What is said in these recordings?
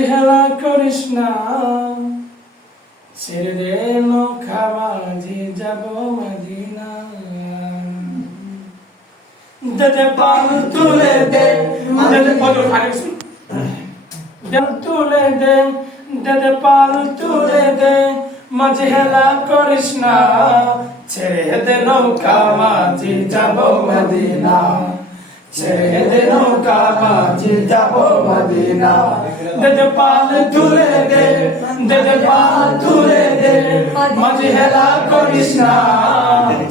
মাঝি হেলা করিস না, ছেড়ে দে নৌকা মাঝি যাব মদিনা। দে পাল তুলে দে, তুলে দে, দে পাল তুলে দে, মাঝি হেলা করিস না, ছেড়ে দে নৌকা মাঝি যাব মদিনা। ছেড়ে দে নৌকা মাঝি যাব মদিনা। দে পাল তুলে দে, দে পাল তুলে দে, মাঝি হেলা করিস না,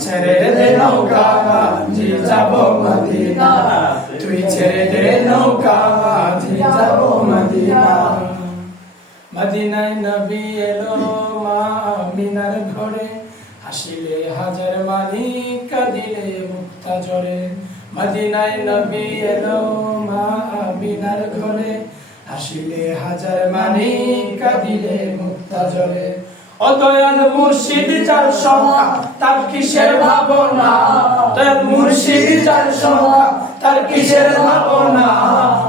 ছেড়ে দে নৌকা মাঝি যাব মদিনা। তুই ছেড়ে দে নৌকা মাঝি যাব মদিনা। মদিনায় নবী এলো মা আমিনার ঘরে, হাসিলে হাজার মানি কাঁদিলে মুক্তা ঝরে। মদিনায় নবী এলো মা আমিনার ঘরে, হাসিলে হাজার মানি কাঁদিলে মুক্তা ঝরে। ও দয়াল মুর্শিদ যার সংখ্যা তার কিসের ভাবনা, দয়াল মুর্শিদ যার সংখ্যা তার কিসের ভাবনা।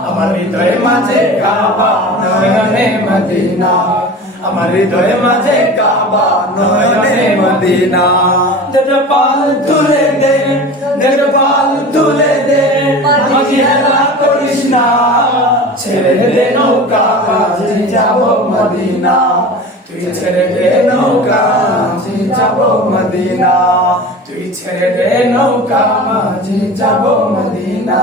আমার হৃদয়ের মাঝে কাবা নয়নে মদিনা, আমার হৃদয়ের মাঝে কাবা নয়নে মদিনা। দে পাল তুলে দে, দে পাল তুলে দে, মাঝি হেলা করিস না, ছেড়ে দে নৌকা মাঝি যাব মদিনা। তুই ছেড়ে দে নৌকা মাঝি যাব মদিনা। তুই ছেড়ে দে নৌকা মাঝি যাব মদিনা।